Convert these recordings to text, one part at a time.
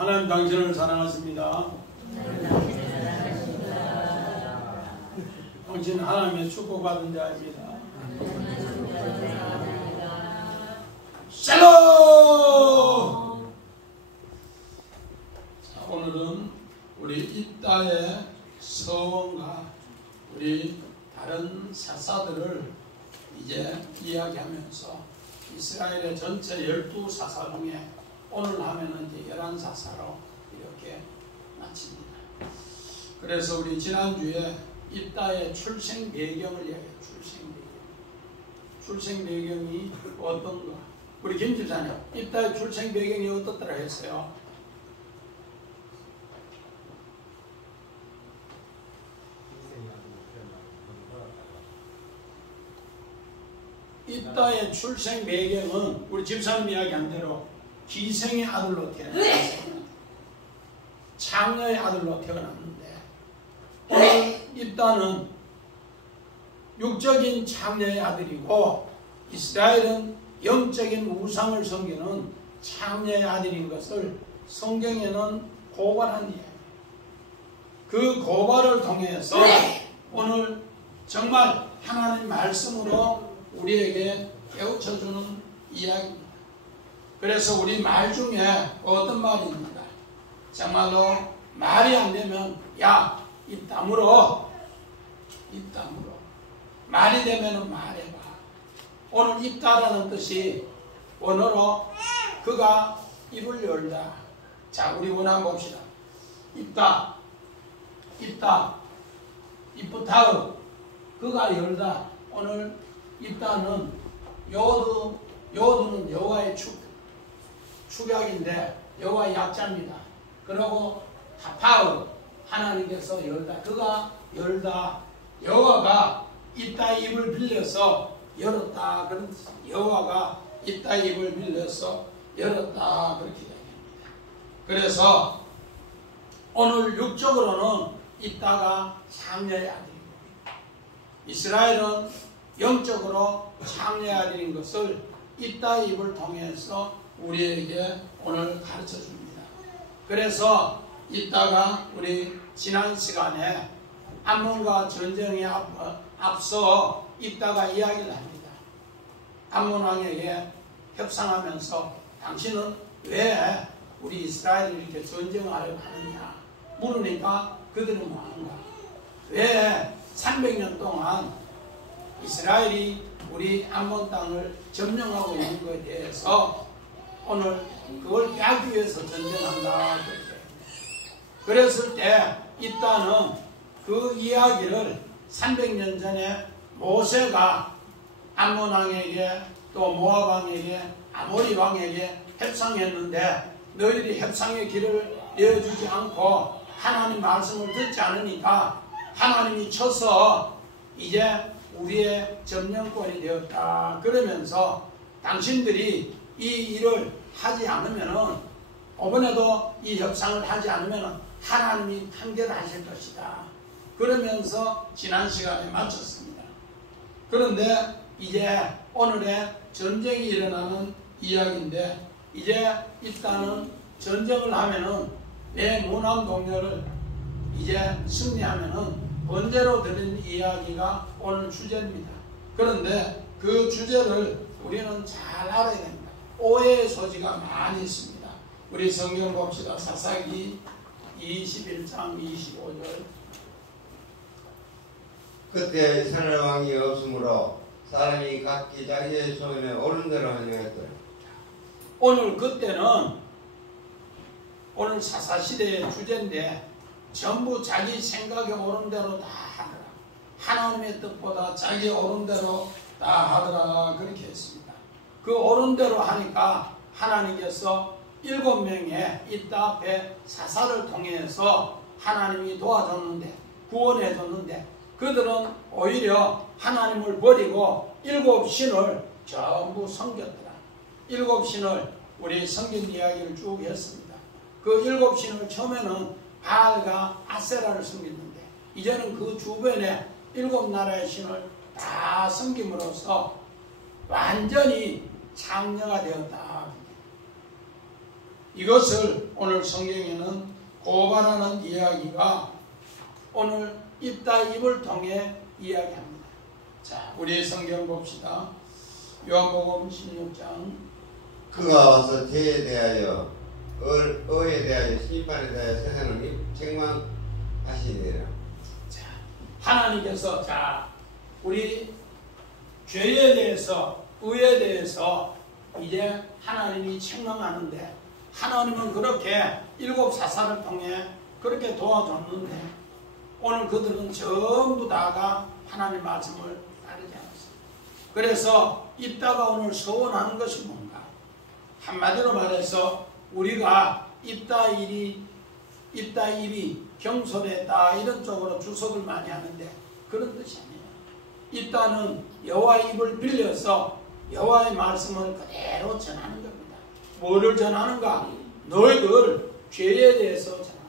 하나님 당신을 사랑하십니다. 당신 하나님의 축복받은 자입니다. 샬롬! 자, 오늘은 우리 입다의 서원과 우리 다른 사사들을 이제 이야기하면서 이스라엘의 전체 12사사 중에 오늘 하면은 이제 11사사로 이렇게 마칩니다. 그래서 우리 지난주에 입다의 출생 배경을 이야기해요. 출생 배경이 어떤가? 우리 김 집사님, 입다의 출생 배경이 어떻더라 했어요? 입다의 출생 배경은 우리 집사님 이야기한 대로 기생의 아들로 태어났어요. 장녀의 아들로 태어났는데 오늘 입다는 육적인 장녀의 아들이고 이스라엘은 영적인 우상을 섬기는 장녀의 아들인 것을 성경에는 고발한 이야기예요. 그 고발을 통해서 오늘 정말 하나님 말씀으로 우리에게 깨우쳐주는 이야기입니다. 그래서 우리 말 중에 어떤 말이 있는가? 정말로 말이 안 되면 야, 입 다물어. 말이 되면 말해봐. 오늘 입다라는 뜻이 원어로 그가 입을 열다. 자, 우리 원한 봅시다. 입다. 입부타의 그가 열다. 오늘 입다는 요드는 여호와의 축약인데 여호와의 약자입니다. 그리고 하파의 하나님께서 열다. 그가 열다. 여호와가 입다의 입을 빌려서 열었다. 그런 여호와가 입다의 입을 빌려서 열었다. 그렇게 이야기합니다. 그래서 오늘 육적으로는 입다가 장녀의 아들이고 이스라엘은 영적으로 장녀의 아들인 것을 입다의 입을 통해서 우리에게 오늘 가르쳐 줍니다. 그래서 입다가 우리 지난 시간에 암몬과 전쟁에 앞서 입다가 이야기를 합니다. 암몬 왕에게 협상하면서 당신은 왜 우리 이스라엘을 이렇게 전쟁하려고 하느냐 물으니까 그들은 뭐하는가? 왜 300년 동안 이스라엘이 우리 암몬 땅을 점령하고 있는 것에 대해서 오늘 그걸 빼앗기 위해서 전쟁한다. 그랬을 때 입다는 그 이야기를 300년 전에 모세가 암몬 왕에게 또 모압 왕에게 아모리 왕에게 협상했는데 너희들이 협상의 길을 내어주지 않고 하나님 말씀을 듣지 않으니까 하나님이 쳐서 이제 우리의 점령권이 되었다. 그러면서 당신들이 이 일을 하지 않으면은 이번에도 이 협상을 하지 않으면은 하나님이 판결하실 것이다. 그러면서 지난 시간에 마쳤습니다. 그런데 이제 오늘의 전쟁이 일어나는 이야기인데 이제 일단은 전쟁을 하면은 내 모남 동료를 이제 승리하면은 번제로 드리는 이야기가 오늘 주제입니다. 그런데 그 주제를 우리는 잘 알아야 됩니다. 오해의 소지가 많이 있습니다. 우리 성경 봅시다. 사사기 21장 25절. 그때 이스라엘 왕이 없으므로 사람이 각기 자기의 소원에 옳은 대로 하려했더라. 오늘 그때는 오늘 사사시대의 주제인데 전부 자기 생각에 옳은 대로 다 하더라. 하나님의 뜻보다 자기 옳은 대로 다 하더라. 그렇게 했습니다. 그 옳은 대로 하니까 하나님께서 7명의 입다 앞에 사사를 통해서 하나님이 도와줬는데 구원해줬는데 그들은 오히려 하나님을 버리고 7신을 전부 섬겼더라. 7신을 우리 성경 이야기를 쭉 했습니다. 그 7신을 처음에는 바알과 아세라를 섬겼는데 이제는 그 주변에 7나라의 신을 다 섬김으로써 완전히 장녀가 되었다. 이것을 오늘 성경에는 고발하는 이야기가 오늘 입다 입을 통해 이야기합니다. 자, 우리 성경 봅시다. 요한복음 16장. 그가 와서 죄에 대하여 의에 대하여 심판에 대하여 세상을 책망하시니라. 자, 하나님께서 우리 죄에 대해서 의에 대해서 이제 하나님이 책망하는데, 하나님은 그렇게 일곱 사사를 통해 그렇게 도와줬는데 오늘 그들은 전부 다가 하나님 말씀을 따르지 않았습니다. 그래서 입다가 오늘 서원하는 것이 뭔가? 한마디로 말해서 우리가 입다 입이 경솔했다 이런 쪽으로 주석을 많이 하는데 그런 뜻이 아니에요. 입다는 여호와의 입을 빌려서 여호와의 말씀을 그대로 전하는 겁니다. 뭐를 전하는가? 너희들 죄에 대해서 전하는,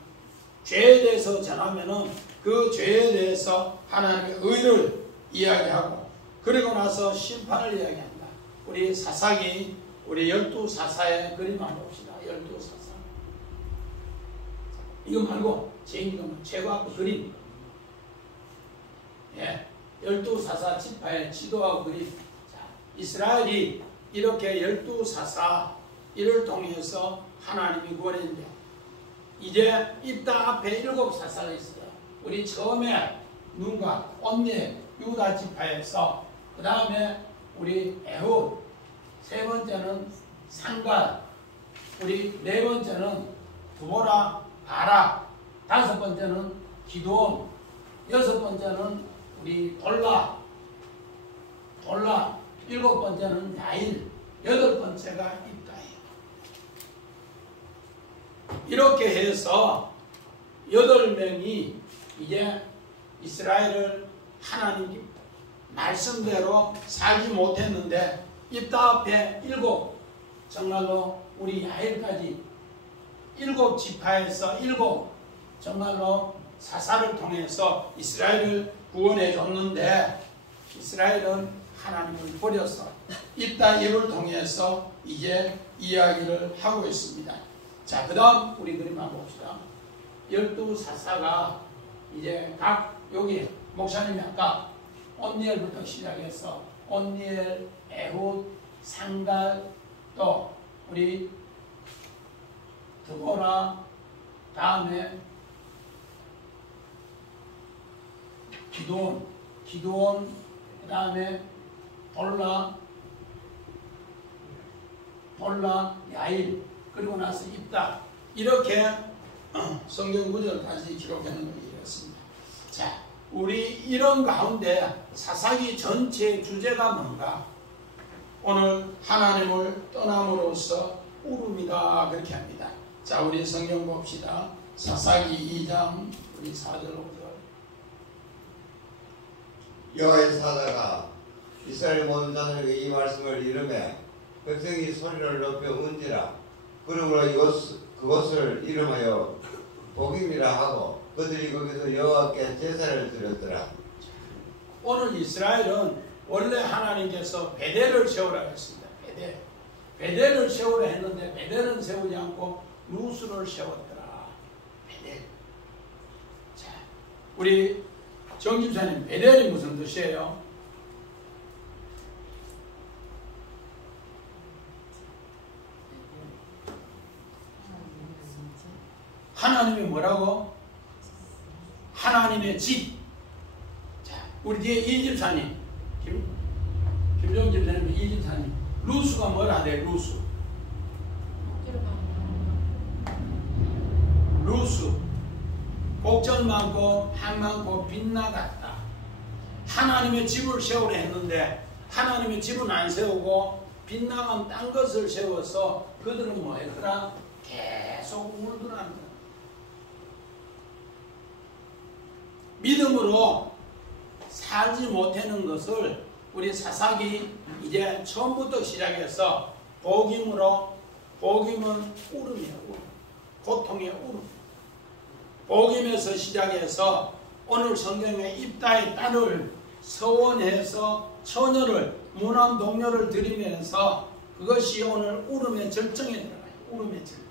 죄에 대해서 전하면은 그 죄에 대해서 하나님의 의를 이야기하고, 그리고 나서 심판을 이야기한다. 우리 사사기, 우리 12사사의 그림 한번 봅시다. 12사사. 이거 말고 제임금은 최고하고 그림. 예, 12사사 지파의 지도하고 그림. 자, 이스라엘이 이렇게 12사사 이를 통해서 하나님이 구원했는데, 이제 입다 앞에 7사사가 있어요. 우리 처음에 누군가 언니 유다 지파에서, 그 다음에 우리 에훗, 세 번째는 상갈, 우리 네 번째는 드보라, 바락, 다섯 번째는 기드온, 여섯 번째는 우리 돌라, 일곱 번째는 야일, 여덟 번째가 입다예요. 이렇게 해서 8명이 이제 이스라엘을 하나님 말씀대로 살지 못했는데, 입다 앞에 7, 정말로 우리 야일까지 7 지파에서 7 정말로 사사를 통해서 이스라엘을 구원해 줬는데, 이스라엘은 하나님을 버려서 입다 입을 통해서 이제 이야기를 하고 있습니다. 자, 그 다음 우리 그림 한번 봅시다. 12사사가 이제 각, 여기 목사님이 아까 온니엘부터 시작해서 온니엘, 에훗, 상갈, 또 우리 드보라, 다음에 기드온, 그 다음에 돌라, 야일, 그리고 나서 입다. 이렇게 성경 구절을 다시 기록하는 것이 이렇습니다. 자, 우리 이런 가운데 사사기 전체의 주제가 뭔가? 오늘 하나님을 떠남으로써 울음이다, 그렇게 합니다. 자, 우리 성경 봅시다. 사사기 2장 우리 4절 5절. 여호와의 사자가 이스라엘 모든 자들에게 이 말씀을 이르매 백성이 소리를 높여 운지라. 그러므로 그것을 이름하여 복임이라 하고 그들이 거기서 여호와께 제사를 드렸더라. 오늘 이스라엘은 원래 하나님께서 베델을 세우라 했습니다. 베델을 세우라 했는데 베델은 세우지 않고 루스를 세웠더라. 베델. 자, 우리 정집사님, 베델이 무슨 뜻이에요? 하나님이 뭐라고? 하나님의 집. 자, 우리 뒤에 이집사님, 김정 집사님, 이집사님. 루스가 뭐라 돼? 루스. 곡절 많고 한 많고 빛나갔다. 하나님의 집을 세우려 했는데 하나님의 집은 안 세우고 빛나간 딴 것을 세워서 그들은 뭐 했더라? 계속 울더라는 거야. 믿음으로 살지 못하는 것을 우리 사사기 이제 처음부터 시작해서 복음은 울음이에요. 울음. 고통의 울음. 복음에서 시작해서 오늘 성경에 입다의 딸을 서원해서 처녀를 무남 동료를 드리면서 그것이 오늘 울음의 절정에 들어가요. 울음의 절정.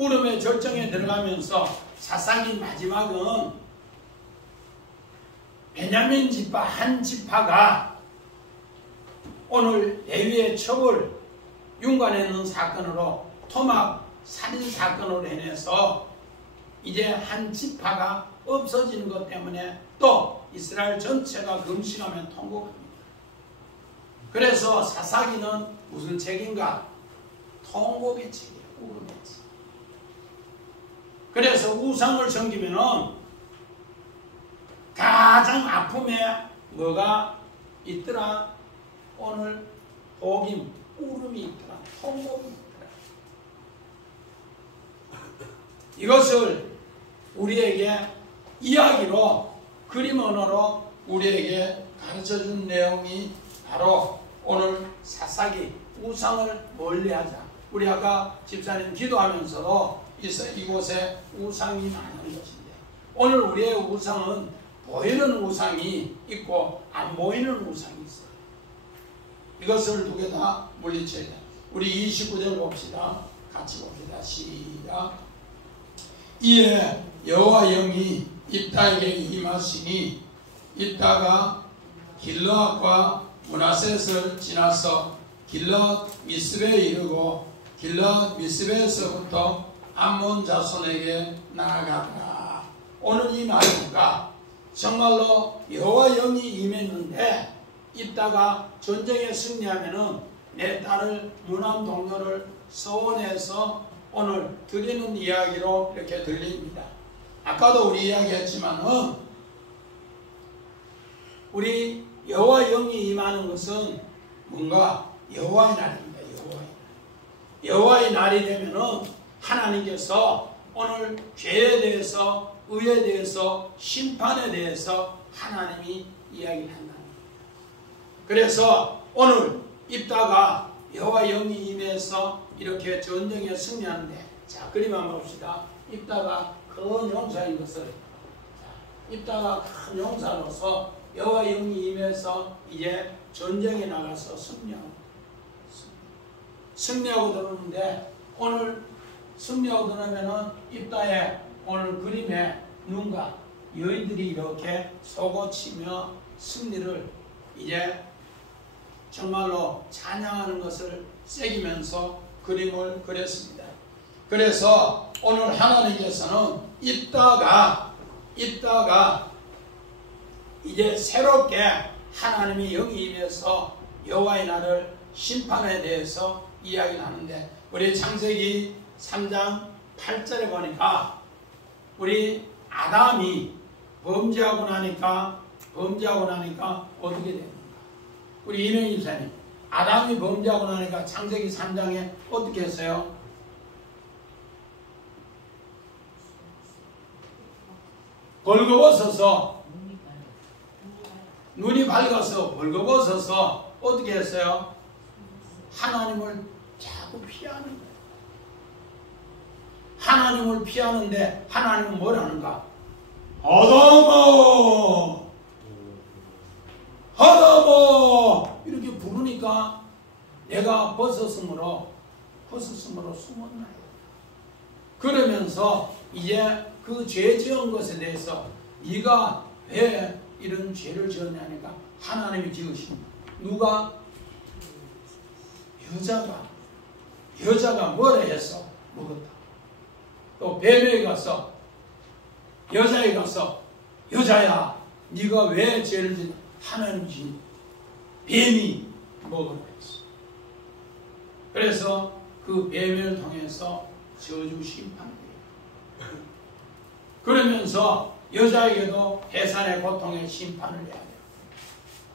울음의 절정에 들어가면서 사사기 마지막은 베냐민 지파 한 지파가 오늘 레위의 첩을 윤관했는 사건으로 토막 살인 사건으로 인해서 이제 한 지파가 없어지는 것 때문에 또 이스라엘 전체가 금식하며 통곡합니다. 그래서 사사기는 무슨 책인가? 통곡의 책이에요. 울음의 책. 그래서 우상을 섬기면은 가장 아픔에 뭐가 있더라? 오늘 복임, 울음이 있더라. 통곡이 있더라. 이것을 우리에게 이야기로 그림 언어로 우리에게 가르쳐준 내용이 바로 오늘 사사기 우상을 멀리하자. 우리 아까 집사님 기도하면서도 이곳에 우상이 많은 것인데 오늘 우리의 우상은 보이는 우상이 있고 안 보이는 우상이 있어요. 이것을 두 개 다 물리쳐야 돼. 우리 29절 봅시다. 같이 봅시다. 시작. 이에 여호와 영이 입다에게 임하시니 입다가 길르앗과 므낫셋을 지나서 길르앗 미스베에 이르고 길르앗 미스베에서부터 암몬 자손에게 나아가더라. 오늘 이 말입니까? 정말로 여호와 영이 임했는데 입다가 전쟁에 승리하면은 내 딸을 무남 동료를 서원해서 오늘 드리는 이야기로 이렇게 들립니다. 아까도 우리 이야기했지만은 우리 여호와 영이 임하는 것은 뭔가 여호와의 날입니다. 여호와의 날이 되면은 하나님께서 오늘 죄에 대해서 의에 대해서 심판에 대해서 하나님이 이야기를 한다. 그래서 오늘 입다가 여호와 영이 임해서 이렇게 전쟁에 승리하는데 자 그림 한번 봅시다. 입다가 큰 용사인 것을 입다가 큰 용사로서 여호와 영이 임해서 이제 전쟁에 나가서 승리하고 들어오는데 오늘 승리하고 들어오면은 입다에 오늘 그림에 누군가 여인들이 이렇게 쏘고치며 승리를 이제 정말로 찬양하는 것을 새기면서 그림을 그렸습니다. 그래서 오늘 하나님께서는 입다가 이제 새롭게 하나님이 영이 임해서 여호와의 날을 심판에 대해서 이야기를 하는데 우리 창세기 3장 8절에 보니까 우리 아담이 범죄하고 나니까 어떻게 됩니까? 우리 이명희 집사님 아담이 범죄하고 나니까 창세기 3장에 어떻게 했어요? 벌거벗어서 눈이 밝아서 벌거벗어서 어떻게 했어요? 하나님을 자꾸 피하는 거예요. 하나님을 피하는데 하나님은 뭘 하는가? 아담아 이렇게 부르니까 내가 벗었으므로 숨었나요? 그러면서 이제 그 죄 지은 것에 대해서 네가 왜 이런 죄를 지었냐니까 하나님이 지으십니다. 누가? 여자가 뭐라 했어? 먹었다. 또 뱀에게 가서 여자에게 가서 여자야 네가 왜 죄를 지었냐? 하나님이 뱀이 먹으라 했어. 그래서 그 뱀을 통해서 저주 심판을 해요. 그러면서 여자에게도 해산의 고통의 심판을 해야 돼요.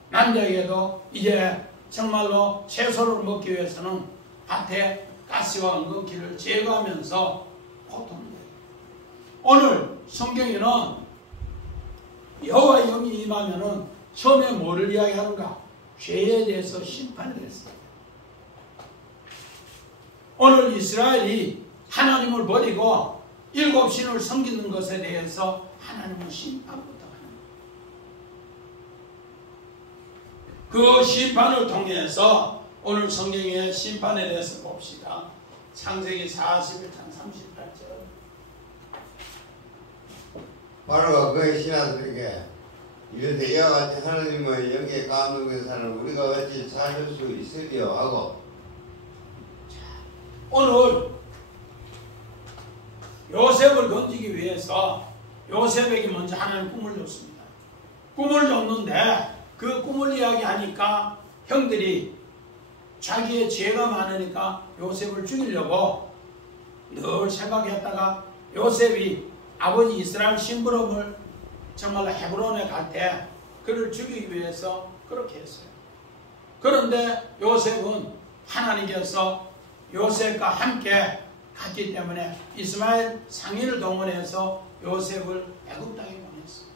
남자에게도 이제 정말로 채소를 먹기 위해서는 밭에 가시와 엉겅퀴를 제거하면서 고통을 해요. 오늘 성경에는 여호와 영이 임하면은 처음에 뭐를 이야기하는가? 죄에 대해서 심판을 했어요. 오늘 이스라엘이 하나님을 버리고 일곱 신을 섬기는 것에 대해서 하나님은 심판부터 하는 거예요. 그 심판을 통해서 오늘 성경의 심판에 대해서 봅시다. 창세기 41장 38절. 바로가 그의 신하들에게 이런데 이와 같이 하나님의 영에 감동된 사람을 우리가 어찌 찾을 수 있으리요 하고. 오늘 요셉을 건지기 위해서 요셉에게 먼저 하나님 꿈을 줬습니다. 꿈을 줬는데 그 꿈을 이야기하니까 형들이 자기의 죄가 많으니까 요셉을 죽이려고 늘 생각했다가 요셉이 아버지 이스라엘 심부름을 정말 헤브론에 갈 때 그를 죽이기 위해서 그렇게 했어요. 그런데 요셉은 하나님께서 요셉과 함께 갔기 때문에 이스마엘 상인을 동원해서 요셉을 애굽 땅에 보냈어요.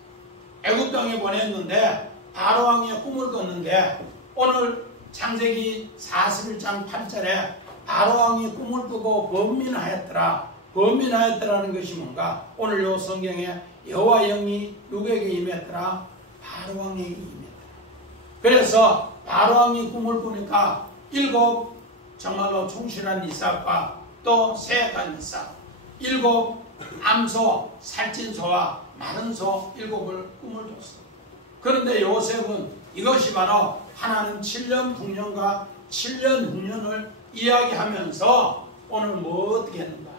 애굽 땅에 보냈는데 바로 왕의 꿈을 꿨는데 오늘 창세기 41장 8절에 바로 왕이 꿈을 꾸고 번민하였더라. 번민하였더라는 것이 뭔가? 오늘 요 성경에 여호와 영이 누구에게 임했더라? 바로 왕에게 임했더라. 그래서 바로 왕이 꿈을 꾸니까 7 정말로 충실한 이삭과 또 세악한 이삭 7 암소, 살찐소와 마른 소 7을 꿈을 줬어. 그런데 요셉은 이것이 바로 하나님 7년 풍년과 7년 후년을 이야기하면서 오늘 뭐 어떻게 했는가?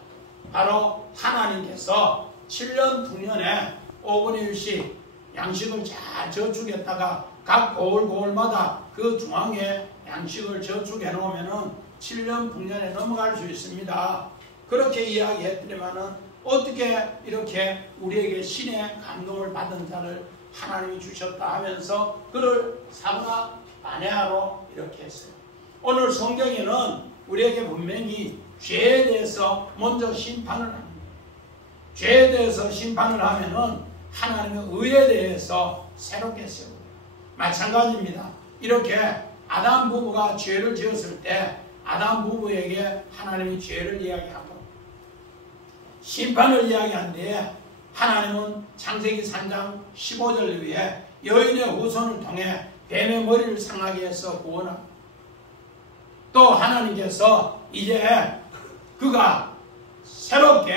바로 하나님께서 7년 풍년에 5분의 1씩 양식을 잘 저축했다가 각 고을마다 그 중앙에 양식을 저축해 놓으면은 7년 풍년에 넘어갈 수 있습니다. 그렇게 이야기했더니만은 어떻게 이렇게 우리에게 신의 감동을 받은 자를 하나님이 주셨다 하면서 그를 사브나 바네아로 이렇게 했어요. 오늘 성경에는 우리에게 분명히 죄에 대해서 먼저 심판을 합니다. 죄에 대해서 심판을 하면은 하나님의 의에 대해서 새롭게 세우고 마찬가지입니다. 이렇게 아담 부부가 죄를 지었을 때 아담 부부에게 하나님이 죄를 이야기하고 심판을 이야기한 뒤에 하나님은 창세기 3장 15절 위에 여인의 후손을 통해 뱀의 머리를 상하게 해서 구원합니다. 또 하나님께서 이제 그가 새롭게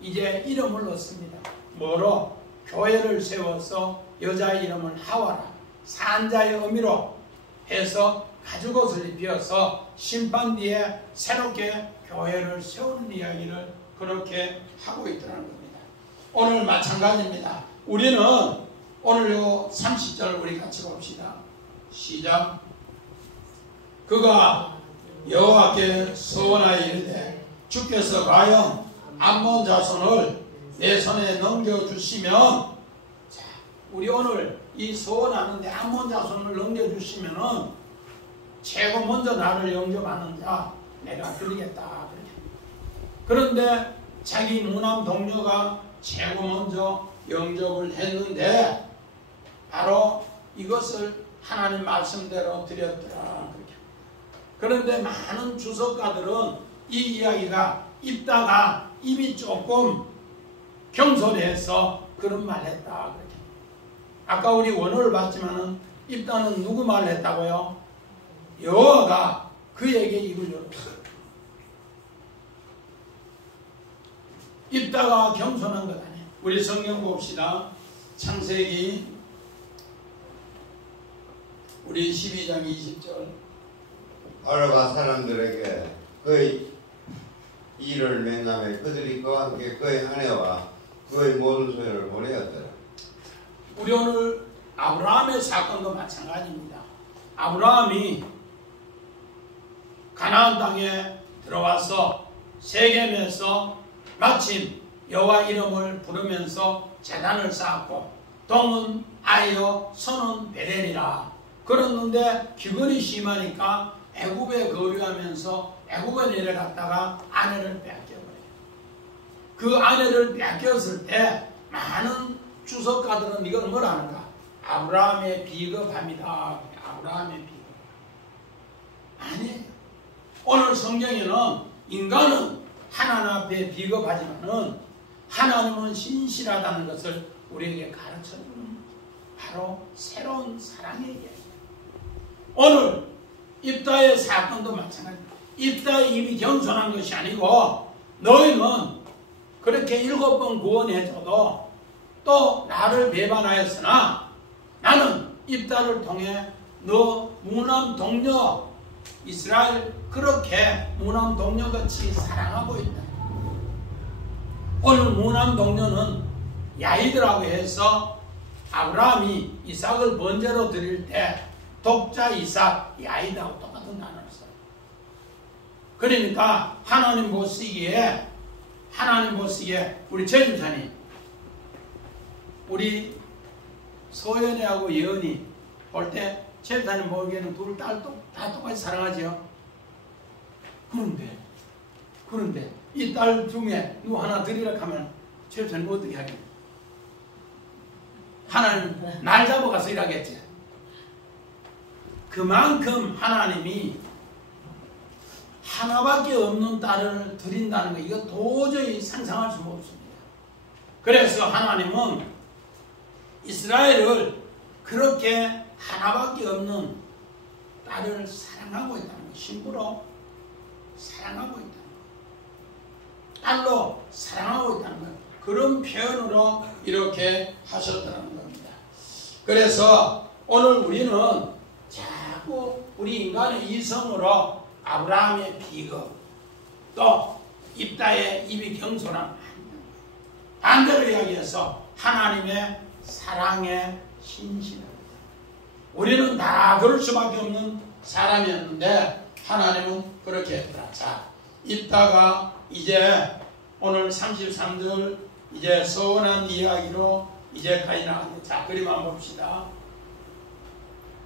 이제 이름을 넣습니다. 뭐로? 교회를 세워서 여자의 이름을 하와라. 산자의 의미로 해서 가죽옷을 입혀서 심판 뒤에 새롭게 교회를 세우는 이야기를 그렇게 하고 있더라는 겁니다. 오늘 마찬가지입니다. 우리는 오늘 요 30절 우리 같이 봅시다. 시작. 그가 여호와께 서원하여 이르되 주께서 과연 암몬 자손을 내 손에 넘겨주시면, 자, 우리 오늘 이 서원하는데 암몬 자손을 넘겨주시면은 최고 먼저 나를 영접하는 자 내가 드리겠다. 그런데 자기 무남 동료가 최고 먼저 영접을 했는데 바로 이것을 하나님 말씀대로 드렸더라. 그런데 많은 주석가들은 이 이야기가 입다가 입이 조금 경솔해서 그런 말 했다. 아까 우리 원어를 봤지만은 입다는 누구 말 했다고요? 여호와가 그에게 입을 열었어요. 입다가 경솔한 것 아니에요. 우리 성경 봅시다. 창세기 우리 12장 20절. 바로가 사람들에게 그의 일을 맹람해 그들이 그와 함께 그의 아내와 그의 모든 소유를 보내었더라. 우리 오늘 아브라함의 사건도 마찬가지입니다. 아브라함이 가나안 땅에 들어와서 세겜에서 마침 여호와 이름을 부르면서 제단을 쌓았고 동은 아이요 서는 베델이라 그랬는데 기근이 심하니까 애굽에 거류하면서 애굽에 내려갔다가 아내를 뺏겨버려요. 그 아내를 뺏겼을 때 많은 주석가들은 이걸 뭐라 하는가? 아브라함의 비겁합니다. 아브라함의 비겁. 아니에요. 오늘 성경에는 인간은 하나님 앞에 비겁하지만은 하나님은 신실하다는 것을 우리에게 가르쳐주는 바로 새로운 사랑의 이야기입니다. 오늘 입다의 사건도 마찬가지입니다. 입다의 입이 겸손한 것이 아니고 너희는 그렇게 7번 구원해줘도 또 나를 배반하였으나 나는 입다를 통해 너 무남 동료 이스라엘 그렇게 무남 동료같이 사랑하고 있다. 오늘 무남 동료는 야히드라고 해서 아브라함이 이삭을 번제로 드릴 때 독자 이삭 야히드하고 똑같은 단어를 써요. 그러니까 하나님 보시기에 우리 제주사님 우리 소연이하고 예언이 볼 때 제주사님 보기에는 둘 딸도 다 똑같이 사랑하죠. 그런데 이 딸 중에 누구 하나 드리라 하면 제주사님 어떻게 하겠냐? 하나님 날 잡아가서 일하겠지. 그만큼 하나님이 하나밖에 없는 딸을 드린다는 거 이거 도저히 상상할 수가 없습니다. 그래서 하나님은 이스라엘을 그렇게 하나밖에 없는 딸을 사랑하고 있다는 거, 신부로 사랑하고 있다는 거, 딸로 사랑하고 있다는 거, 그런 표현으로 이렇게 하셨다는 겁니다. 그래서 오늘 우리는 자꾸 우리 인간의 이성으로 아브라함의 비극, 또 입다의 입이 겸손함, 반대로 이야기해서 하나님의 사랑에 신실합니다. 우리는 다 그럴 수밖에 없는 사람이었는데 하나님은 그렇게 했더라. 자, 입다가 이제 오늘 33절 이제 서운한 이야기로 이제 가야 나가는데, 자, 그림 한번 봅시다.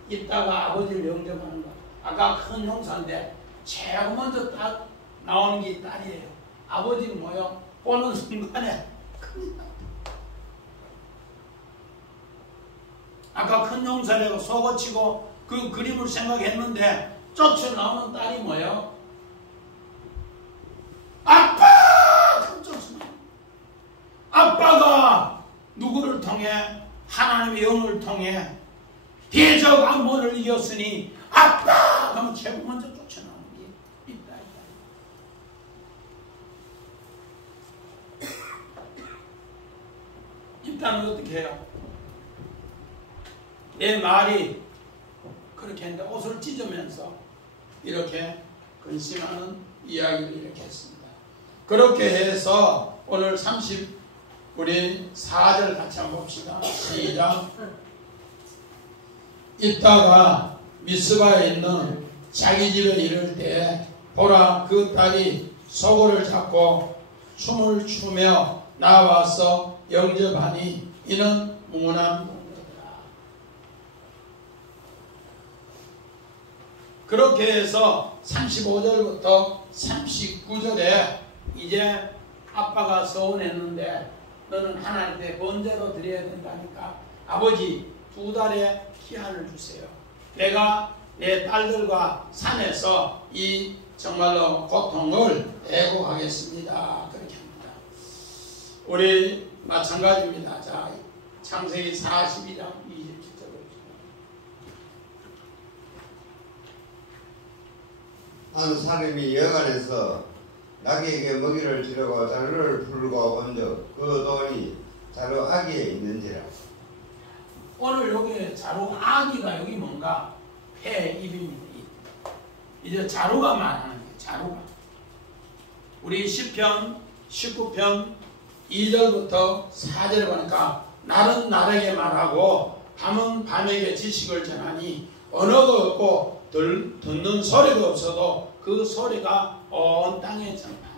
입다가 아버지를 영접하는 거. 아까 큰 형사인데 제일 먼저 딱 나오는 게 딸이에요. 아버지는 뭐요? 보는 순간에 큰일 납니다. 아까 큰 형사라고 속어치고 그 그림을 생각했는데 쫓아 나오는 딸이 뭐예요? 아빠! 아빠가 누구를 통해? 하나님의 영을 통해 대적 암몬을 이겼으니 아빠! 하면 제일 먼저 쫓아나오는 게 있다. 입다는 어떻게 해요? 내 말이 그렇게 했는데 옷을 찢으면서 이렇게 근심하는 이야기를 이렇게 했습니다. 그렇게 해서 오늘 우리 4절 같이 한번 봅시다. 시작. 입다가 미스바에 있는 자기 집에 이를 때 보라 그 딸이 소고를 잡고 춤을 추며 나와서 영접하니 이는 무문한 동료더라. 그렇게 해서 35절부터 39절에 이제 아빠가 서운했는데 너는 하나님께 번제로 드려야 된다니까 아버지 2달의 기한을 주세요. 내가 내 딸들과 산에서 이 정말로 고통을 애고하겠습니다. 그렇게 합니다. 우리 마찬가지입니다. 자, 창세기 42장 27절 한 사람이 여간에서 나귀에게 먹이를 주려고 자루를 풀고 온즉 그 돌이 자루 아기에 있는지라. 오늘 여기 자루 아기가 여기 뭔가 폐 입입니다. 이제 자루가 말하는 거예요. 자루가. 우리 시편 19편 2절부터 4절에 보니까 날은 날에게 말하고 밤은 밤에게 지식을 전하니 언어가 없고 듣는 소리가 없어도 그 소리가 온 땅에 전파한다.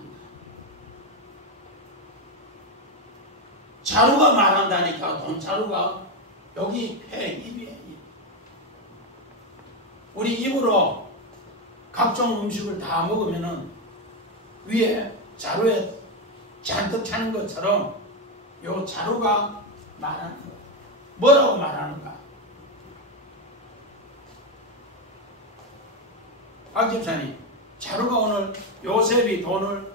자루가 말한다니까. 돈자루가 여기 폐 입이에요. 우리 입으로 각종 음식을 다 먹으면은 위에 자루에 잔뜩 차는 것처럼 요 자루가 말하는 거야. 뭐라고 말하는가? 박 집사님, 자루가 오늘 요셉이 돈을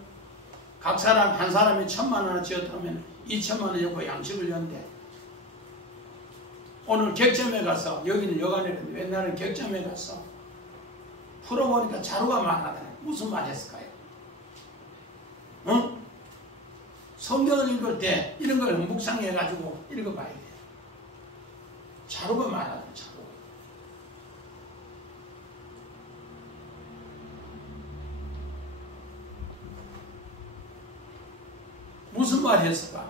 각 사람 한 사람이 1,000,000원을 지었다면 2,000,000원 줬고 양식을 줬는데 오늘 객점에 가서 여기는 여간이랬는데 옛날에 객점에 가서 풀어보니까 자루가 말하더라. 무슨 말 했을까요? 어? 성경을 읽을 때 이런 걸 묵상해가지고 읽어봐야 돼요. 자루가 말하는 자루. 무슨 말 했을까?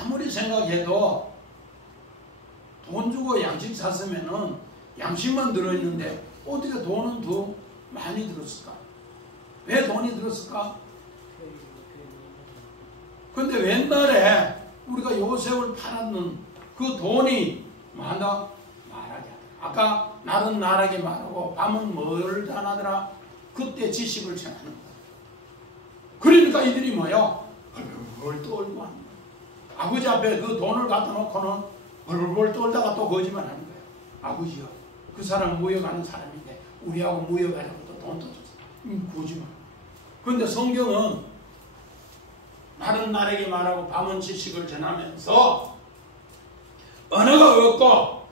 아무리 생각해도 돈 주고 양식 샀으면은 양식만 들어있는데 어떻게 돈은 더 많이 들었을까? 왜 돈이 들었을까? 근데 옛날에 우리가 요셉을 팔았는 그 돈이 많다 말하게 하더라. 아까 날은 날하게 말하고 밤은 멀다 하더라. 그때 지식을 전하는 거야. 그러니까 이들이 뭐요? 벌벌 떨고 하는 거야. 아버지 앞에 그 돈을 갖다 놓고는 벌벌 떨다가 또 거짓말하는 거예요. 아버지요, 그 사람 무역하는 사람인데 우리하고 무역하려고 또 돈도 줬어. 거짓말. 그런데 성경은 날은 날에게 말하고 밤은 지식을 전하면서 언어가 없고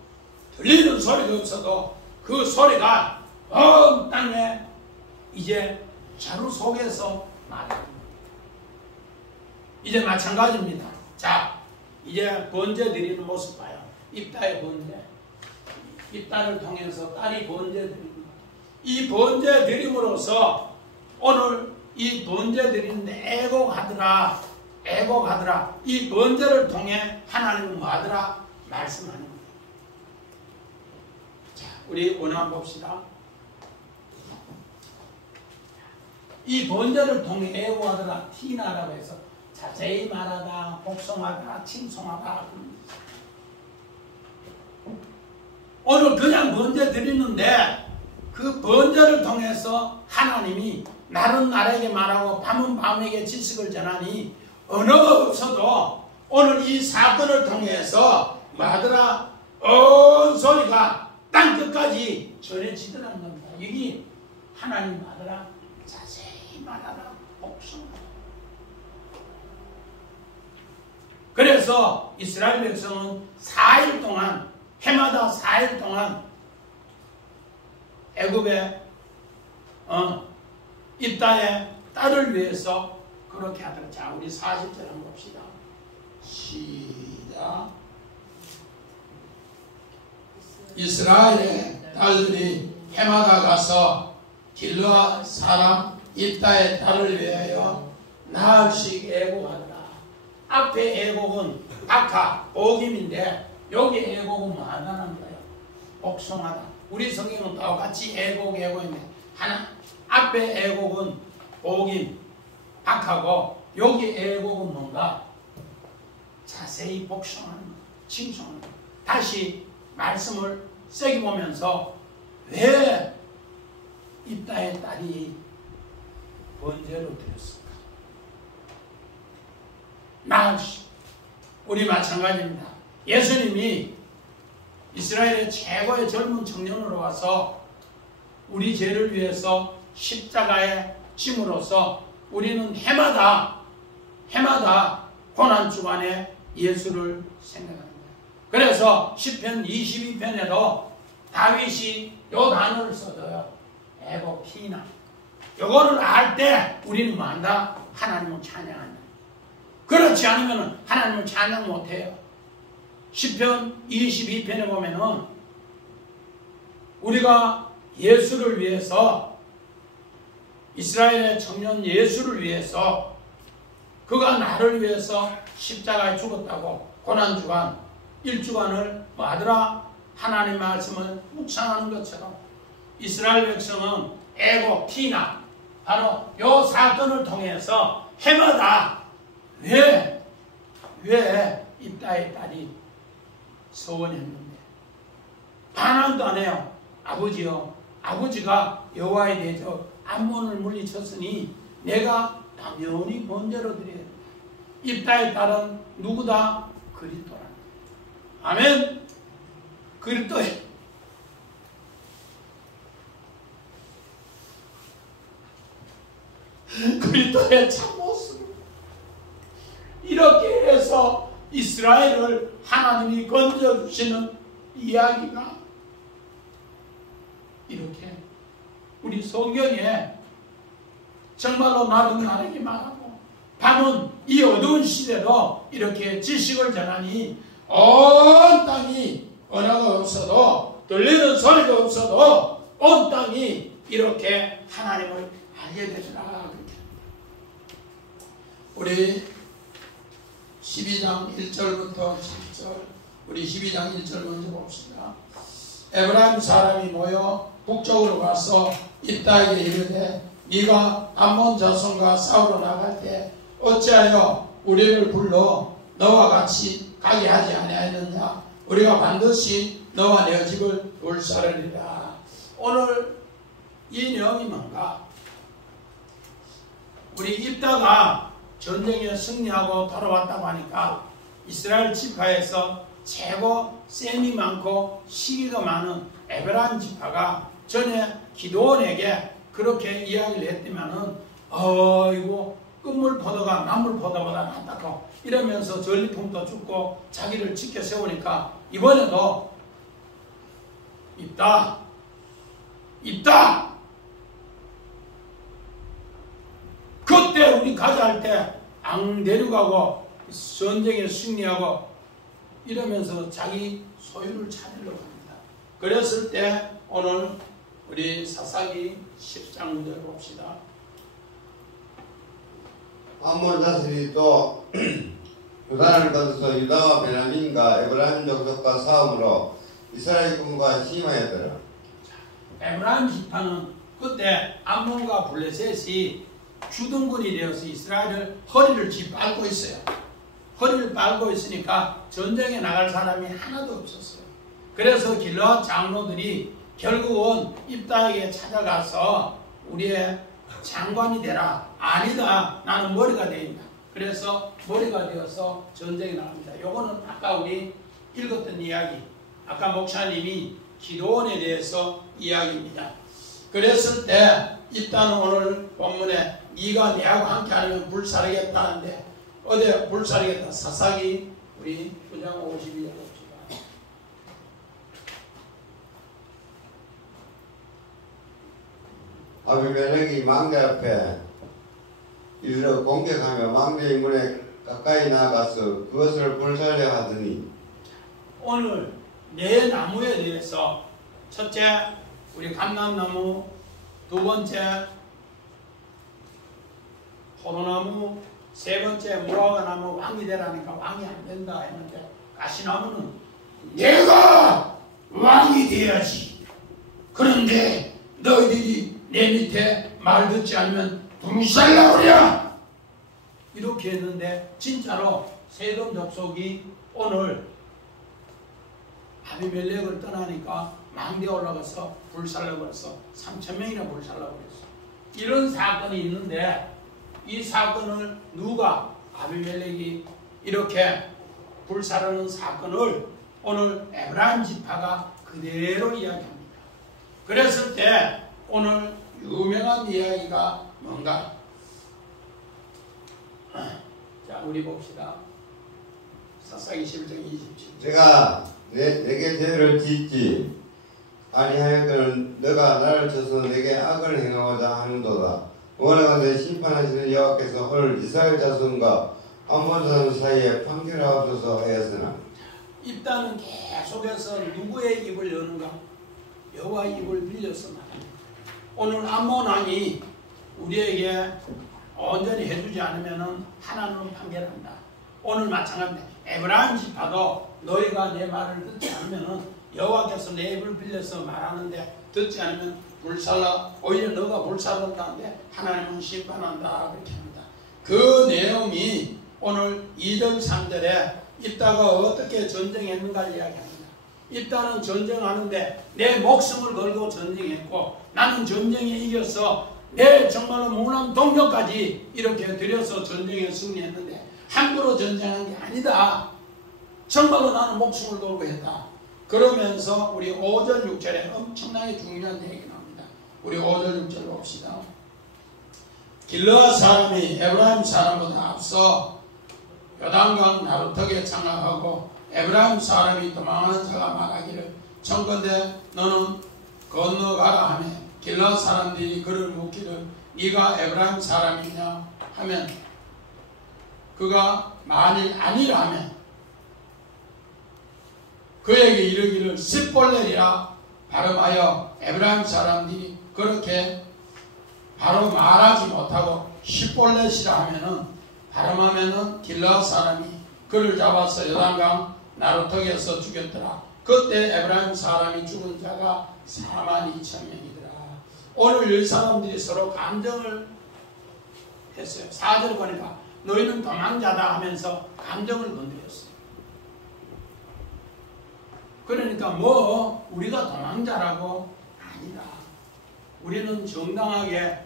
들리는 소리가 없어도 그 소리가 온 땅에 이제 자루 속에서 말합니다. 이제 마찬가지입니다. 자, 이제 번제 드리는 모습 봐요. 입다의 번제. 입다를 통해서 딸이 번제 드립니다. 이 번제 드림으로써 오늘 이 번제 드리는데 애곡하더라. 애곡하더라. 이 번제를 통해 하나님은 뭐하더라? 말씀하는 거예요. 자, 우리 오늘 한번 봅시다. 이 번제를 통해 애곡하더라. 티나라고 해서 자세히 말하다, 복송하다, 칭송하다. 오늘 그냥 번제 드리는데 그 번제를 통해서 하나님이 날은 날에게 말하고 밤은 밤에게 지식을 전하니 언어가 없어도 오늘 이 사건을 통해서 뭐하더라? 온 소리가 땅 끝까지 전해지더라는 겁니다. 여기 하나님 뭐하더라? 자세히 말하라, 복송하라. 그래서 이스라엘 백성은 4일 동안, 해마다 4일 동안 애굽에 입다의 딸을 위해서 그렇게 하더라. 자, 우리 40절 한번 봅시다. 시작. 이스라엘의 딸들이 해마다 가서 길르앗 사람 입다의 딸을 위하여 나흘씩 애곡하더라. 앞에 애곡은 아카, 복임인데 여기 애곡은 뭐 하나는 거예요? 복송하다. 우리 성경은 똑같이 애곡인데 하나 앞에 애곡은 복임, 악하고 여기 애곡은 뭔가 자세히 복송하는 거, 칭송하는 거. 다시 말씀을 세게 보면서 왜 입다의 딸이 번제로 드렸을까? 나흘씩. 우리 마찬가지입니다. 예수님이 이스라엘의 최고의 젊은 청년으로 와서 우리 죄를 위해서 십자가에 짐으로써 우리는 해마다 고난주간에 예수를 생각하는 거예요. 그래서 시편 22편에도 다윗이 요 단어를 써줘요. 애곡 희나. 요거를 알 때 우리는 뭐 한다? 하나님을 찬양한다. 그렇지 않으면 하나님을 찬양 못해요. 시편 22편에 보면은 우리가 예수를 위해서, 이스라엘의 청년 예수를 위해서, 그가 나를 위해서 십자가에 죽었다고 고난주간 1주간을 뭐 하더라? 하나님 말씀을 묵상하는 것처럼 이스라엘 백성은 애곡 티나 바로 요 사건을 통해서 해마다 왜 입다의 딸이 서원했는데 반항도 안 해요. 아버지요, 아버지가 여호와의 대적 암몬을 물리쳤으니 내가 당연히 번제로 드려야 된다. 입다의 딸은 누구다? 그리스도라. 아멘. 그리스도의 참모습. 이렇게 해서 이스라엘을 하나님이 건져주시는 이야기가 이렇게 우리 성경에 정말로 나는 나에게 말하고 밤은 이 어두운 시대도 이렇게 지식을 전하니 온 땅이 언어가 없어도 들리는 소리가 없어도 온 땅이 이렇게 하나님을 알게 되리라. 우리 12장 1절부터 10절 우리 12장 1절 먼저 봅시다. 에브라임 사람이 모여 북쪽으로 가서 입다에게 이르되 네가 암몬 자손과 싸우러 나갈 때 어찌하여 우리를 불러 너와 같이 가게 하지 아니하였느냐. 우리가 반드시 너와 내 집을 불사르리라. 오늘 이 내용이 뭔가? 우리 입다가 전쟁에 승리하고 돌아왔다고 하니까 이스라엘 지파에서 최고 셈이 많고 시기가 많은 에브라임 지파가 전에 기드온에게 그렇게 이야기를 했더니만은 이거 끝물 포도가 만물 포도보다 낫다고 이러면서 전리품도 죽고 자기를 지켜 세우니까 이번에도 입다 그때 우리 가자 할 때 앙 데려가고 전쟁에 승리하고 이러면서 자기 소유를 찾으려고 합니다. 그랬을 때 오늘 우리 사사기 10장 문제를 봅시다. 암몬 자손이 또 요단을 건너서 유다와 베냐민과 에브라임 족속과 싸움으로 이스라엘 군과 심하였더라. 에브라임 지파는 그때 암몬과 블레셋이 주둔군이 되어서 이스라엘을 허리를 짓밟고 있어요. 허리를 밟고 있으니까 전쟁에 나갈 사람이 하나도 없었어요. 그래서 길르앗 장로들이 결국은 입다에게 찾아가서 우리의 장관이 되라. 아니다. 나는 머리가 되있다. 그래서 머리가 되어서 전쟁에 나갑니다. 요거는 아까 우리 읽었던 이야기, 아까 목사님이 기드온에 대해서 이야기입니다. 그랬을 때 입다는 오늘 본문에 네가 내하고 함께 하면 불사르겠다 하는데 어디 불사르겠다. 사사기 우리 9장 52절 봅시다. 아비멜렉이 망대 앞에 이르러 공격하며 망대의 문에 가까이 나가서 그것을 불살려 하더니 오늘 네 나무에 대해서 첫째 우리 감람나무, 두 번째 포도나무, 세 번째 무화과나무 왕이 되라니까 왕이 안 된다 했는데 가시나무는 내가 왕이 돼야지. 그런데 너희들이 내 밑에 말 듣지 않으면 불살라버려. 이렇게 했는데 진짜로 세돔 족속이 오늘 아비멜렉을 떠나니까 망대에 올라가서 불살라버렸어. 3,000명이나 불살라버렸어. 이런 사건이 있는데 이 사건을 누가 아비멜렉이 이렇게 불사르는 사건을 오늘 에브라임 지파가 그대로 이야기합니다. 그랬을 때 오늘 유명한 이야기가 뭔가? 자, 우리 봅시다. 사사기 11장 27절. 내가 내게 죄를 짓지 아니하였거늘 너가 나를 쳐서 내게 악을 행하고자 하는도다. 원하건대 심판하시는 여호와께서 오늘 이스라엘 자손과 암몬 자손 사이에 판결하옵소서 하였으나 입다는 계속해서 누구의 입을 여는가? 여호와의 입을 빌려서 말합니다. 오늘 암몬 왕이 우리에게 온전히 해주지 않으면 하나님은 판결한다. 오늘 마찬가지입니다. 에브라임 지파도 너희가 내 말을 듣지 않으면 여호와께서 내 입을 빌려서 말하는데 듣지 않으면 불살라, 오히려 너가 불살른다는데 하나님은 심판한다. 그렇게 합니다. 그 내용이 오늘 2절 3절에 입다가 어떻게 전쟁했는가를 이야기합니다. 입다는 전쟁하는데 내 목숨을 걸고 전쟁했고 나는 전쟁에 이겨서 내 정말로 모난 동료까지 이렇게 들여서 전쟁에 승리했는데 함부로 전쟁한 게 아니다. 정말로 나는 목숨을 걸고 했다. 그러면서 우리 5절 6절에 엄청나게 중요한 얘기가 나옵니다. 우리 5절 6절 봅시다. 길르앗 사람이 에브라임 사람보다 앞서 요단강 나루턱에 장악하고 에브라임 사람이 도망하는 자가 말하기를 청컨대 너는 건너가라 하며 길라 사람들이 그를 묻기를 네가 에브라임 사람이냐 하면 그가 만일 아니라면 그에게 이르기를 십볼렛이라 발음하여 에브라임 사람들이 그렇게 바로 말하지 못하고 십볼렛이라 하면은 발음하면은 길라 사람이 그를 잡아서 요단강 나루턱에서 죽였더라. 그때 에브라임 사람이 죽은 자가 42,000명이더라. 오늘 이 사람들이 서로 감정을 했어요. 4절 보니까 너희는 도망자다 하면서 감정을 건드렸어요. 그러니까 뭐 우리가 도망자라고 아니다. 우리는 정당하게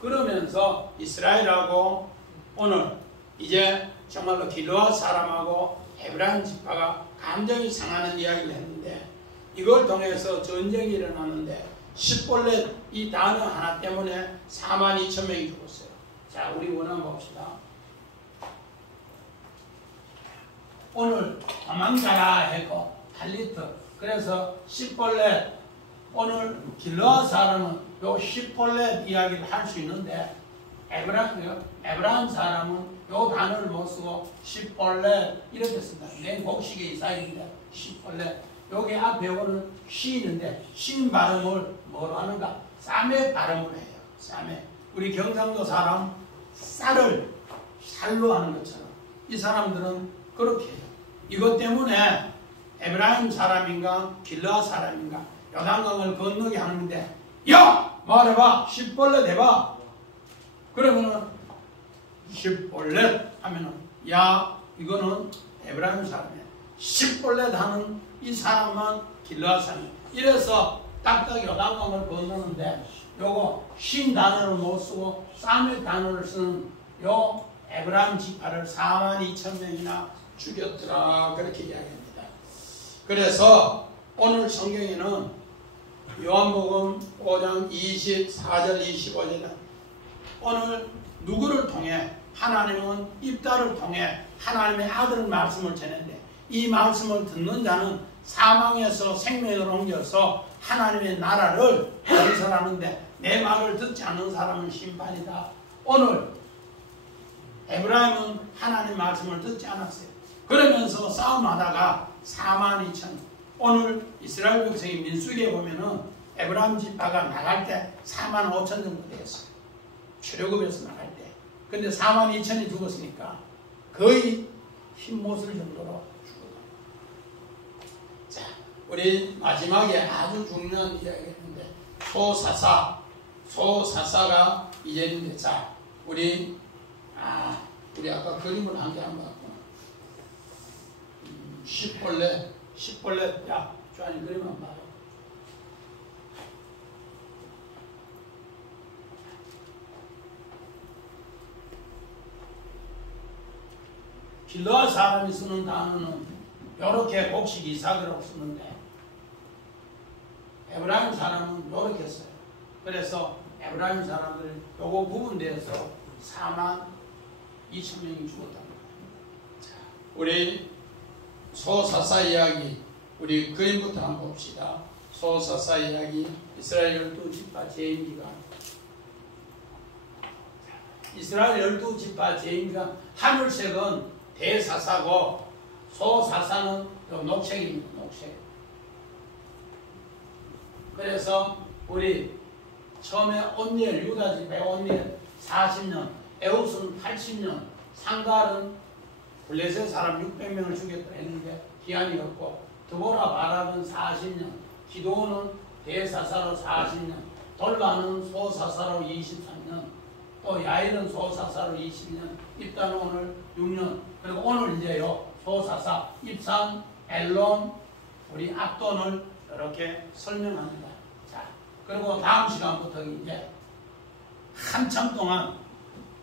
그러면서 이스라엘하고 오늘 이제 정말로 길르앗 사람하고 에브라임 지파가 감정이 상하는 이야기를 했는데 이걸 통해서 전쟁이 일어났는데 십볼렛 이 단어 하나 때문에 42,000명이 죽었어요. 자, 우리 원한 봅시다. 오늘 도망자라 했고 탈리트 그래서 십볼렛 오늘 길르앗 사람은 요 십볼렛 이야기를 할 수 있는데 에브라임 사람은 요 단어를 못 쓰고 십볼렛 이렇게 쓴다. 내 곡식에 이사인데 십볼렛 여기 앞에 오는 시인인데 시인 발음을 뭐로 하는가? 쌈의 발음을 해요. 쌈의 우리 경상도 사람 쌀을 살로 하는 것처럼 이 사람들은 그렇게 해요. 이것 때문에 에브라임 사람인가 길르앗 사람인가 요단강을 건너게 하는데 야! 말해봐! 십볼렛 해봐! 그러면은 십볼렛 하면은 야 이거는 에브라임 사람이야. 십볼렛 하는 이 사람만 길르앗 사람이야. 이래서 딱딱 요단강을 건너는데 요거 신 단어를 못 쓰고 쌈의 단어를 쓰는 요 에브라임 지파를 42,000명이나 죽였더라 그렇게 이야기합니다. 그래서 오늘 성경에는 요한복음 5장 24절 25절에 오늘 누구를 통해 하나님은 입다를 통해 하나님의 아들 말씀을 전했는데 이 말씀을 듣는 자는 사망에서 생명으로 옮겨서 하나님의 나라를 건설하는데 내 말을 듣지 않는 사람은 심판이다. 오늘 에브라임은 하나님 말씀을 듣지 않았어요. 그러면서 싸움하다가 42,000 오늘 이스라엘 백성이 민수기에 보면은 에브라임 지파가 나갈 때 45,000 정도 되었어요. 출애굽에서 나갈 때. 근데 42,000이 죽었으니까 거의 흰못 쓸 정도로 죽어갑니다. 자, 우리 마지막에 아주 중요한 이야기가 있는데 소사사가 이제인데 자, 우리 아까 그림을 한 개 안 봤구나. 십볼렛 야, 주한이 그림 한번 봐요. 길르앗 사람이 쓰는 단어는 이렇게 곡식 이삭이라고 쓰는데 에브라임 사람은 이렇게 써요. 그래서 에브라임 사람들이 요거 구분되어서 42,000명이 죽었답니다. 자, 우리 소사사 이야기 우리 그림부터 한번 봅시다. 소사사 이야기 이스라엘 12지파 제임기간 이스라엘 12지파 제임기간 하늘색은 대사사고 소사사는 녹색입니다. 녹색. 그래서 우리 처음에 온니엘 유다집에 온니엘 40년 에웃은 80년 상갈은 블레셋 사람 600명을 죽였다 했는데 기한이 없고 드보라 바락은 40년 기도는 대사사로 40년 돌바는 소사사로 23년 또 야일은 소사사로 20년 입단 오늘 6년 그리고 오늘 이제요 소사사 입산 엘론 우리 압돈을 이렇게 설명합니다. 자 그리고 다음 시간부터 이제 한참 동안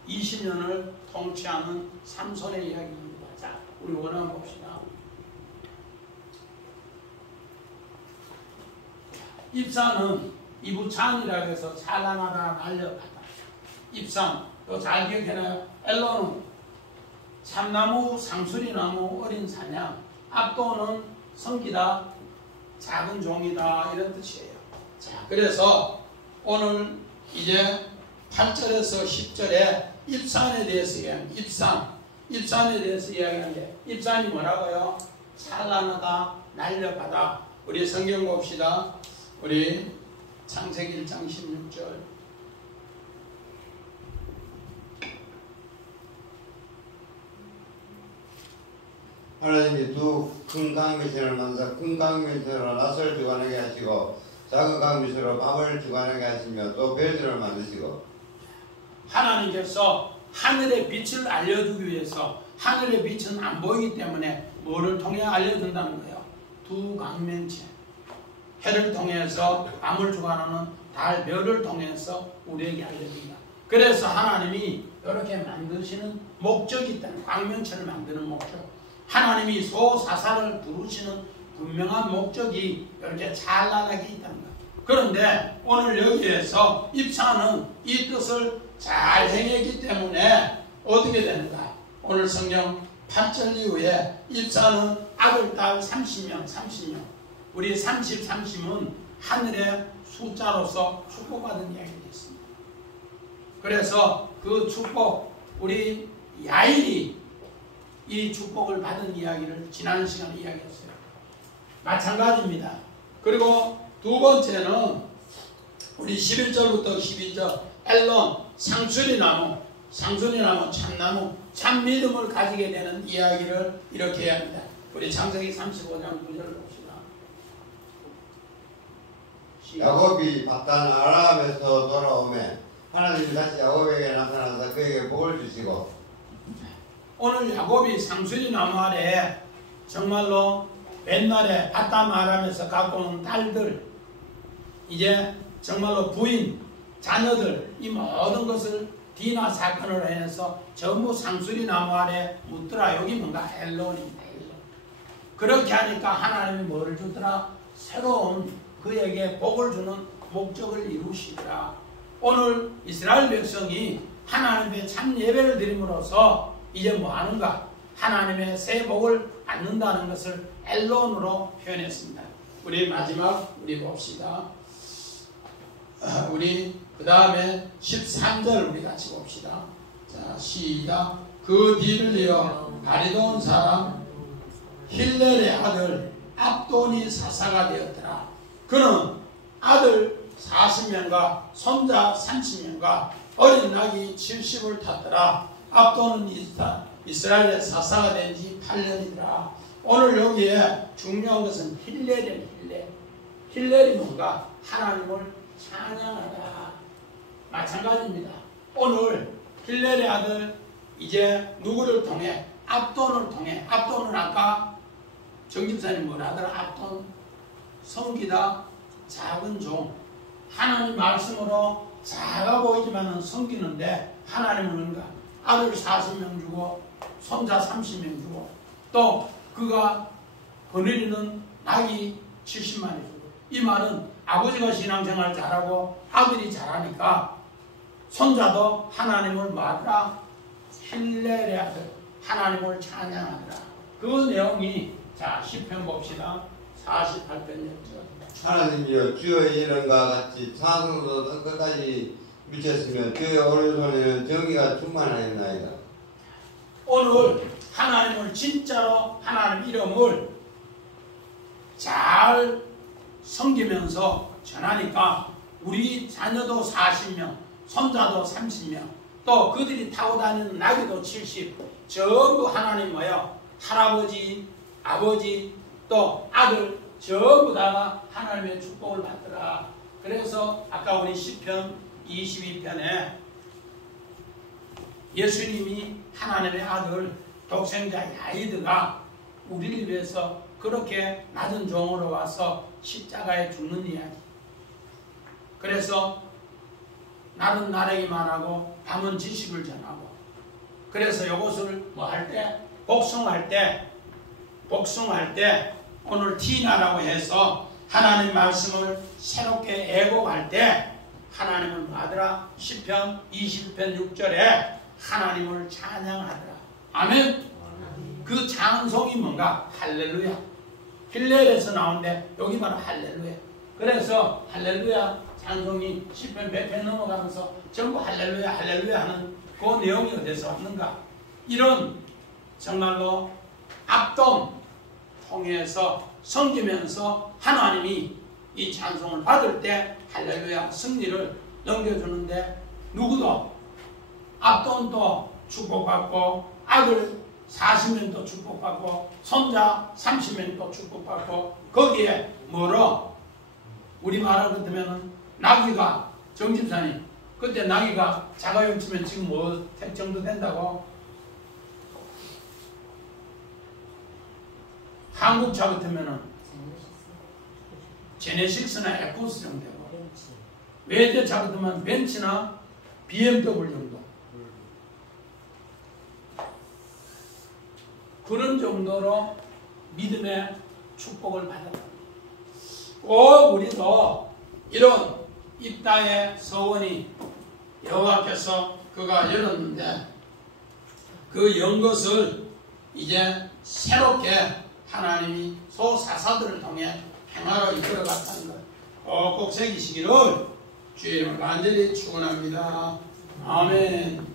20년을 통치하는 삼손의 이야기입니다. 자, 우리 원어 봅시다. 입산은 이부찬이라고 해서 찬란하다 날려가다. 입산, 또 잘 기억해놔요. 엘론은 참나무, 상수리나무, 어린 사냥. 압도는 성기다, 작은 종이다 이런 뜻이에요. 자, 그래서 오늘 이제 8절에서 10절에 입산에 대해서 이야기합니다. 입산에 대해서 이야기하는데 입산이 뭐라고요? 찬란하다, 날렵하다. 우리 성경 봅시다. 우리 창세기 1장 16절. 하나님이 두 큰 강미신을 만드사 큰 강미신으로 낫을 주관하게 하시고 작은 강미신으로 밤을 주관하게 하시며 또 별들을 만드시고 하나님께서 하늘의 빛을 알려주기 위해서 하늘의 빛은 안 보이기 때문에 뭐를 통해 알려준다는 거예요? 두 강명체. 해를 통해서 밤을 주관하는 달, 별을 통해서 우리에게 알려줍니다. 그래서 하나님이 이렇게 만드시는 목적이 있다는 광명체를 만드는 목적. 하나님이 소사사를 부르시는 분명한 목적이 이렇게 찬란하게 있다는 거예요. 그런데 오늘 여기에서 입사는 이 뜻을 잘 행했기 때문에 어떻게 되는가? 오늘 성경 8절 이후에 입사는 아들, 딸 30명. 우리 30은 하늘의 숫자로서 축복받은 이야기가 있습니다. 그래서 그 축복, 우리 야일이 이 축복을 받은 이야기를 지난 시간에 이야기했어요. 마찬가지입니다. 그리고 두 번째는 우리 11절부터 12절 엘론, 상수리나무, 참나무, 참믿음을 가지게 되는 이야기를 이렇게 해야 합니다. 우리 창세기 35장 9절을 봅시다. 야곱이 바단 아람에서 돌아오매 하나님이 다시 야곱에게 나타나서 그에게 복을 주시고 오늘 야곱이 상수리나무 아래 정말로 옛날에 바단 아람에서 갖고 온 딸들, 이제 정말로 부인, 자녀들, 이 모든 것을 디나 사건으로 인해서 전부 상수리나무 아래 묻더라. 여기 뭔가 엘론입니다. 엘론. 그렇게 하니까 하나님이 뭐를 주더라? 새로운 그에게 복을 주는 목적을 이루시더라. 오늘 이스라엘 백성이 하나님의 참 예배를 드림으로써 이제 뭐 하는가? 하나님의 새 복을 받는다는 것을 엘론으로 표현했습니다. 우리 마지막 우리 봅시다. 우리 그 다음에 13절 우리 같이 봅시다. 자, 시작. 그 뒤를 이어 가리돈 사람 힐렐의 아들 압돈이 사사가 되었더라. 그는 아들 40명과 손자 30명과 어린 낙이 70을 탔더라. 압돈은 이스라엘의 사사가 된 지 8년이더라. 오늘 여기에 중요한 것은 힐렐이에요. 힐렐이 뭔가? 하나님을 찬양하라. 마찬가지입니다. 오늘 힐렐의 아들 이제 누구를 통해? 압돈을 통해. 압돈은 아까 정집사님 뭐라 하더라? 압돈 섬기다 작은 종. 하나님 말씀으로 작아 보이지만 섬기는데 하나님은 뭔가? 아들 40명 주고 손자 30명 주고 또 그가 거느리는 낙이 70마리 주고. 이 말은 아버지가 신앙생활 잘하고 아들이 잘하니까 손자도 하나님을 뭐하더라? 힐렐의 아들 하나님을 찬양하더라. 그 내용이 자 10편 봅시다. 48편 6절. 하나님이여 주의 이름과 같이 찬송도 끝까지 미쳤으며 주의 오른손에는 정의가 충만하였나이다. 오늘 하나님을 진짜로 하나님 이름을 잘 섬기면서 전하니까 우리 자녀도 40명, 손자도 30명, 또 그들이 타고 다니는 나귀도 70, 전부 하나님 뭐요? 할아버지, 아버지, 또 아들 전부 다가 하나님의 축복을 받더라. 그래서 아까 우리 시편 22편에 예수님이 하나님의 아들 독생자 야이드가 우리를 위해서 그렇게 낮은 종으로 와서 십자가에 죽는 이야기. 그래서 날은 나르기만 하고 밤은 지식을 전하고. 그래서 이것을 뭐 할 때? 복숭할 때 오늘 티나라고 해서 하나님 말씀을 새롭게 애곡할 때 하나님을 뭐 하더라? 시편 20편 6절에 하나님을 찬양하더라. 아멘. 그 찬송이 뭔가? 할렐루야. 힐렐에서 나오는데 여기 바로 할렐루야. 그래서 할렐루야 찬송이 10편 100편 넘어가면서 전부 할렐루야 할렐루야 하는 그 내용이 어디서 왔는가? 이런 정말로 압동 통해서 섬기면서 하나님이 이 찬송을 받을 때 할렐루야 승리를 넘겨주는데, 누구도 압돈도 축복받고 아들 40명도 축복받고 손자 30명도 축복받고, 거기에 뭐로 우리말 같으면 나귀가, 정집사님 그때 나귀가 자가용 치면 지금 뭐 정도 된다고? 한국차 같으면은 제네시스나 에코스 정도 되고, 외제차 같으면 벤츠나 BMW 정도, 그런 정도로 믿음의 축복을 받았다. 꼭 우리도 이런 입다의 서원이 여호와께서 그가 열었는데, 그 연 것을 이제 새롭게 하나님이 소사사들을 통해 행하러 이끌어갔다는 것 꼭 새기시기를 주의 이름으로 간절히 축원합니다. 아멘.